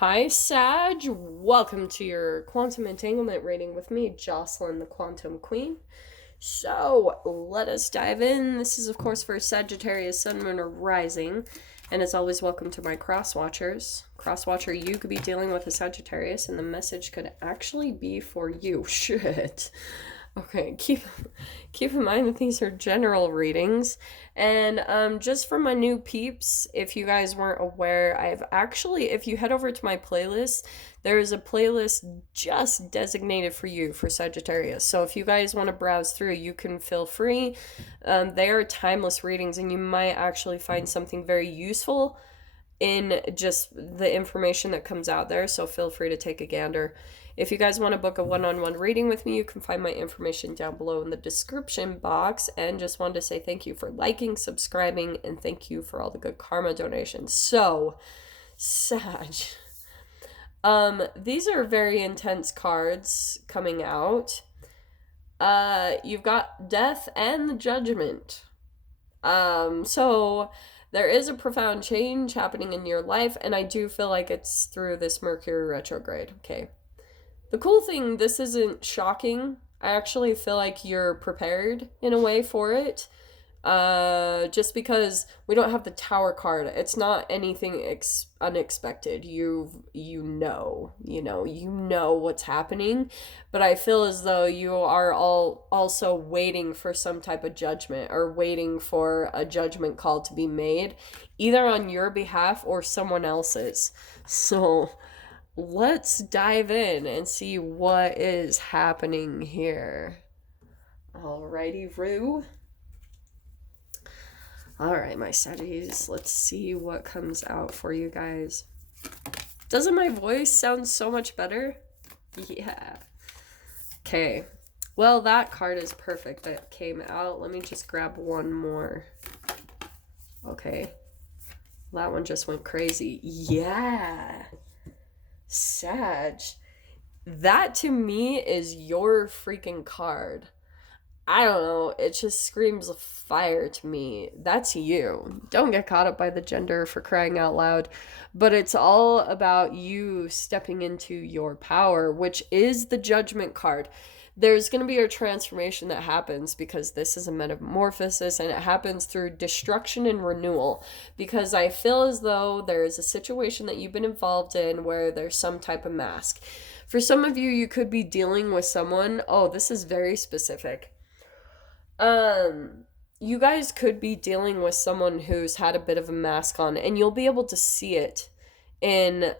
Hi, Sag. Welcome to your quantum entanglement reading with me, Jocelyn, the Quantum Queen. So, let us dive in. This is, of course, for Sagittarius, Sun, Moon, or Rising. And as always, welcome to my cross watchers. Cross watcher, you could be dealing with a Sagittarius, and the message could actually be for you. Shit. Okay, keep in mind that these are general readings. And just for my new peeps, if you guys weren't aware, I've actually, if you head over to my playlist, there is a playlist just designated for you for Sagittarius. So if you guys want to browse through, you can feel free. They are timeless readings, and you might actually find something very useful in just the information that comes out there. So feel free to take a gander. If you guys want to book a one-on-one reading with me, you can find my information down below in the description box. And just wanted to say thank you for liking, subscribing, and thank you for all the good karma donations. So, Sag. These are very intense cards coming out. You've got Death and the Judgment. So there is a profound change happening in your life, and I do feel like it's through this Mercury retrograde. Okay. The cool thing, this isn't shocking. I actually feel like you're prepared in a way for it. Just because we don't have the Tower card, it's not anything unexpected. You know what's happening, but I feel as though you are all also waiting for some type of judgment or waiting for a judgment call to be made, either on your behalf or someone else's. So let's dive in and see what is happening here. Alrighty, Roo. Alright, my Saggies, let's see what comes out for you guys. Doesn't my voice sound so much better? Yeah. Okay. Well, that card is perfect that came out. Let me just grab one more. Okay. That one just went crazy. Yeah. Sag. That to me is your freaking card. I don't know, it just screams fire to me. That's you. Don't get caught up by the gender, for crying out loud. But it's all about you stepping into your power, which is the Judgment card. There's going to be a transformation that happens because this is a metamorphosis, and it happens through destruction and renewal. Because I feel as though there is a situation that you've been involved in where there's some type of mask. For some of you, you could be dealing with someone. Oh, this is very specific. You guys could be dealing with someone who's had a bit of a mask on, and you'll be able to see it in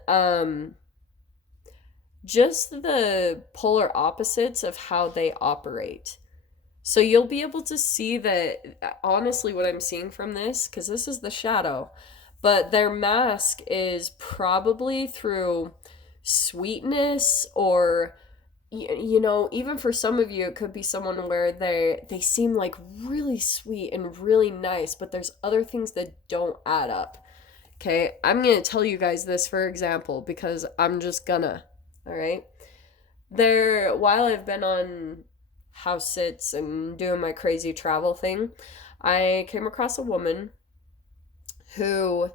just the polar opposites of how they operate. So you'll be able to see that, honestly, what I'm seeing from this, because this is the shadow, but their mask is probably through sweetness, or even for some of you, it could be someone where they seem like really sweet and really nice, but there's other things that don't add up. Okay, I'm gonna tell you guys this for example because I'm just gonna. All right, while I've been on house sits and doing my crazy travel thing, I came across a woman who,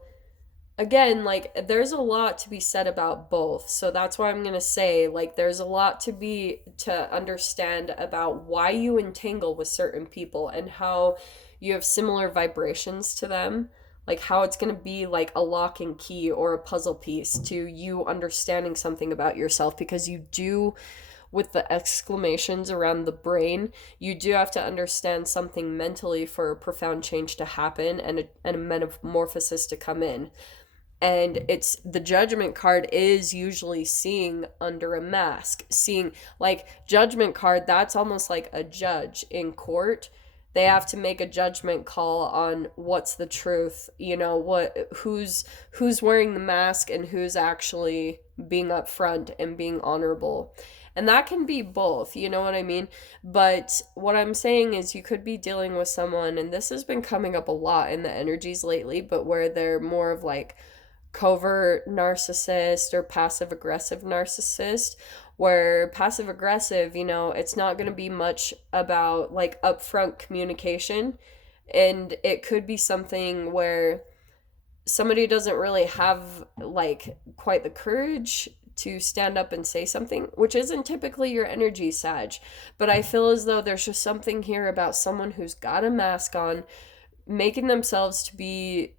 again, like, there's a lot to be said about both. So that's why I'm going to say, like, there's a lot to understand about why you entangle with certain people and how you have similar vibrations to them. Like, how it's going to be like a lock and key or a puzzle piece to you understanding something about yourself, because you do, with the exclamations around the brain, you do have to understand something mentally for a profound change to happen and a metamorphosis to come in. And it's the Judgment card is usually seeing under a mask, seeing, like, Judgment card, that's almost like a judge in court. They have to make a judgment call on what's the truth, who's wearing the mask and who's actually being upfront and being honorable. And that can be both, you know what I mean? But what I'm saying is you could be dealing with someone, and this has been coming up a lot in the energies lately, but where they're more of like covert narcissist or passive aggressive narcissist, where passive aggressive, it's not going to be much about like upfront communication, and it could be something where somebody doesn't really have like quite the courage to stand up and say something, which isn't typically your energy, Sag. But I feel as though there's just something here about someone who's got a mask on, making themselves to be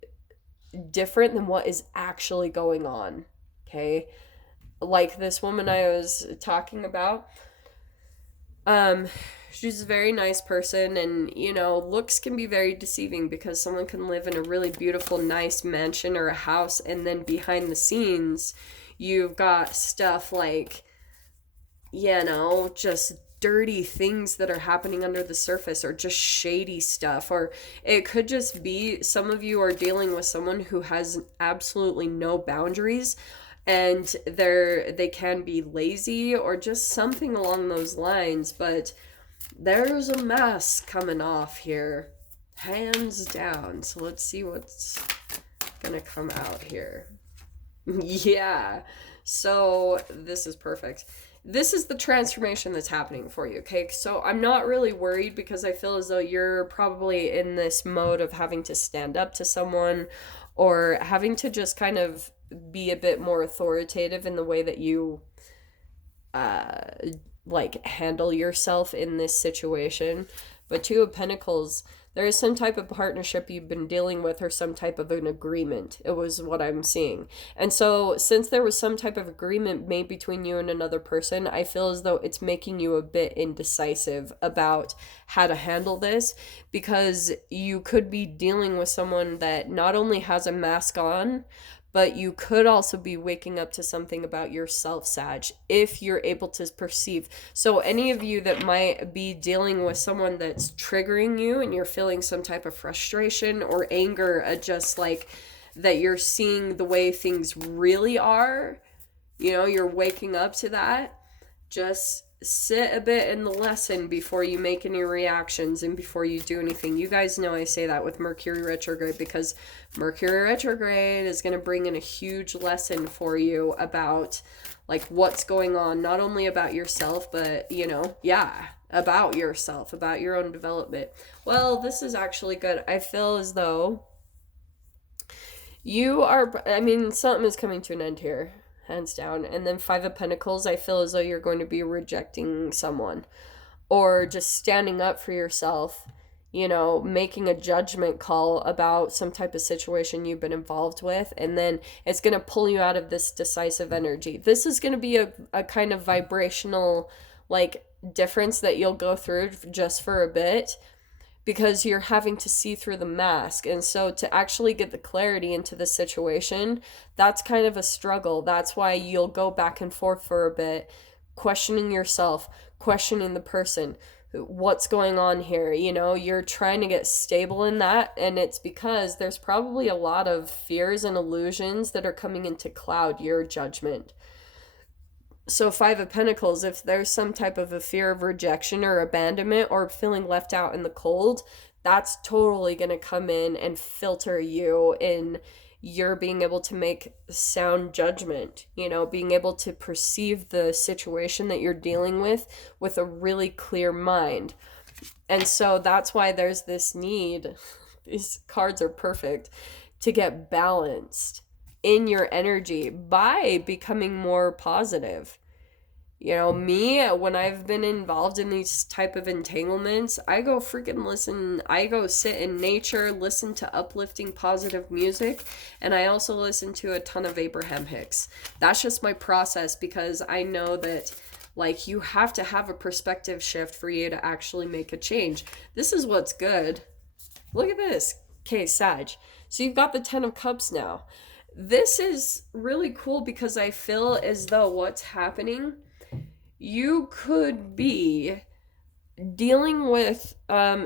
different than what is actually going on. Okay? Like this woman I was talking about, um, she's a very nice person, and looks can be very deceiving because someone can live in a really beautiful, nice mansion or a house, and then behind the scenes, you've got stuff like, just dirty things that are happening under the surface, or just shady stuff. Or it could just be some of you are dealing with someone who has absolutely no boundaries, and they can be lazy or just something along those lines. But there's a mask coming off here, hands down. So let's see what's gonna come out here. Yeah, so this is perfect. This is the transformation that's happening for you, okay? So I'm not really worried, because I feel as though you're probably in this mode of having to stand up to someone, or having to just kind of be a bit more authoritative in the way that you uh like handle yourself in this situation. But Two of Pentacles, there is some type of partnership you've been dealing with, or some type of an agreement. It was what I'm seeing. And so since there was some type of agreement made between you and another person, I feel as though it's making you a bit indecisive about how to handle this, because you could be dealing with someone that not only has a mask on, but you could also be waking up to something about yourself, Sag, if you're able to perceive. So any of you that might be dealing with someone that's triggering you, and you're feeling some type of frustration or anger at just like that, you're seeing the way things really are, you're waking up to that. Just sit a bit in the lesson before you make any reactions and before you do anything. You guys know I say that with Mercury retrograde, because Mercury retrograde is going to bring in a huge lesson for you about like what's going on, not only about yourself, but about yourself, about your own development. Well, this is actually good. I feel as though something is coming to an end here, hands down. And then Five of Pentacles, I feel as though you're going to be rejecting someone, or just standing up for yourself, making a judgment call about some type of situation you've been involved with, and then it's going to pull you out of this decisive energy. This is going to be a kind of vibrational like difference that you'll go through just for a bit, because you're having to see through the mask. And so to actually get the clarity into the situation, that's kind of a struggle. That's why you'll go back and forth for a bit, questioning yourself, questioning the person. What's going on here? You're trying to get stable in that, and it's because there's probably a lot of fears and illusions that are coming in to cloud your judgment. So Five of Pentacles, if there's some type of a fear of rejection or abandonment or feeling left out in the cold, that's totally going to come in and filter you in your being able to make sound judgment, being able to perceive the situation that you're dealing with a really clear mind. And so that's why there's this need, these cards are perfect, to get balanced in your energy by becoming more positive. Me, when I've been involved in these type of entanglements, I go sit in nature, listen to uplifting positive music, and I also listen to a ton of Abraham Hicks. That's just my process, because I know that like you have to have a perspective shift for you to actually make a change. This is what's good. Look at this. Okay, Sag. So you've got the 10 of Cups now. This is really cool, because I feel as though what's happening, you could be dealing with,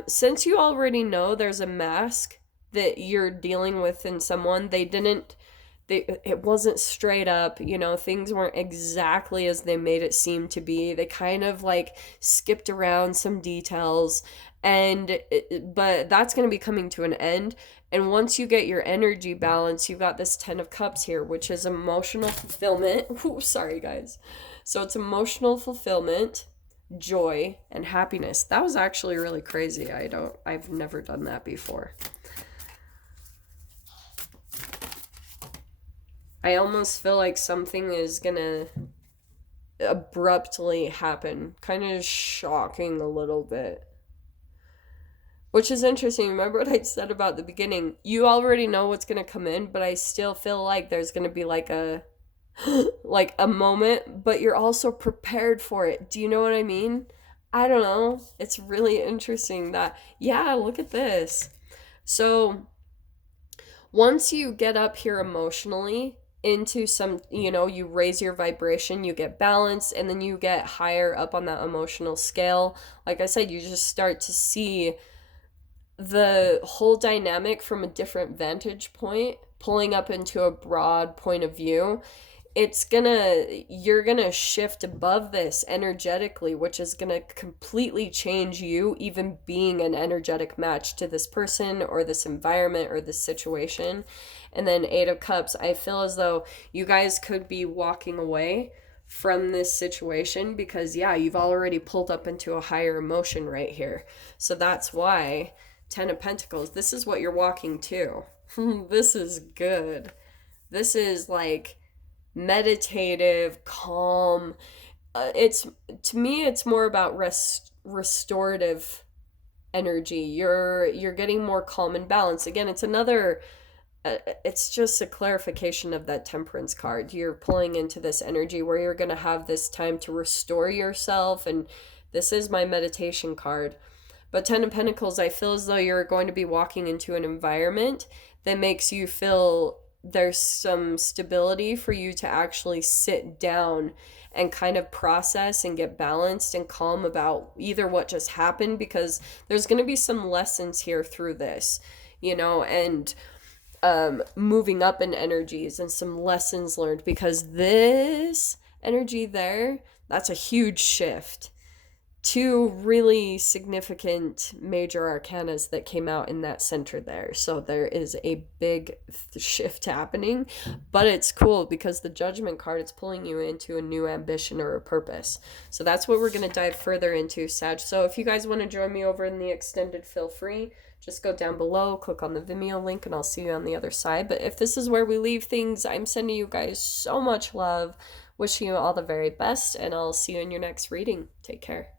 since you already know there's a mask that you're dealing with in someone, it wasn't straight up, things weren't exactly as they made it seem to be. They kind of like skipped around some details, but that's going to be coming to an end. And once you get your energy balance, you've got this 10 of Cups here, which is emotional fulfillment. Ooh, sorry guys. So it's emotional fulfillment, joy, and happiness. That was actually really crazy. I've never done that before. I almost feel like something is gonna abruptly happen, kind of shocking a little bit. Which is interesting. Remember what I said about the beginning? You already know what's gonna come in, but I still feel like there's gonna be like a like a moment, but you're also prepared for it. Do you know what I mean? I don't know. It's really interesting that, yeah, look at this. So, once you get up here emotionally into some, you raise your vibration, you get balanced, and then you get higher up on that emotional scale. Like I said, you just start to see the whole dynamic from a different vantage point, pulling up into a broad point of view. You're gonna shift above this energetically, which is gonna completely change you even being an energetic match to this person or this environment or this situation. And then Eight of Cups, I feel as though you guys could be walking away from this situation because, yeah, you've already pulled up into a higher emotion right here. So that's why Ten of Pentacles, this is what you're walking to. This is good. This is like meditative, calm. It's, to me, it's more about restorative energy. You're getting more calm and balanced. Again, it's just a clarification of that Temperance card. You're pulling into this energy where you're going to have this time to restore yourself, and this is my meditation card. But Ten of Pentacles, I feel as though you're going to be walking into an environment that makes you feel there's some stability for you to actually sit down and kind of process and get balanced and calm about either what just happened, because there's going to be some lessons here through this, and moving up in energies and some lessons learned, because this energy there, that's a huge shift. Two really significant major arcanas that came out in that center there. So there is a big shift happening, but it's cool because the Judgment card, it's pulling you into a new ambition or a purpose. So that's what we're going to dive further into, Sag. So if you guys want to join me over in the extended, feel free. Just go down below, click on the Vimeo link, and I'll see you on the other side. But if this is where we leave things, I'm sending you guys so much love, wishing you all the very best, and I'll see you in your next reading. Take care.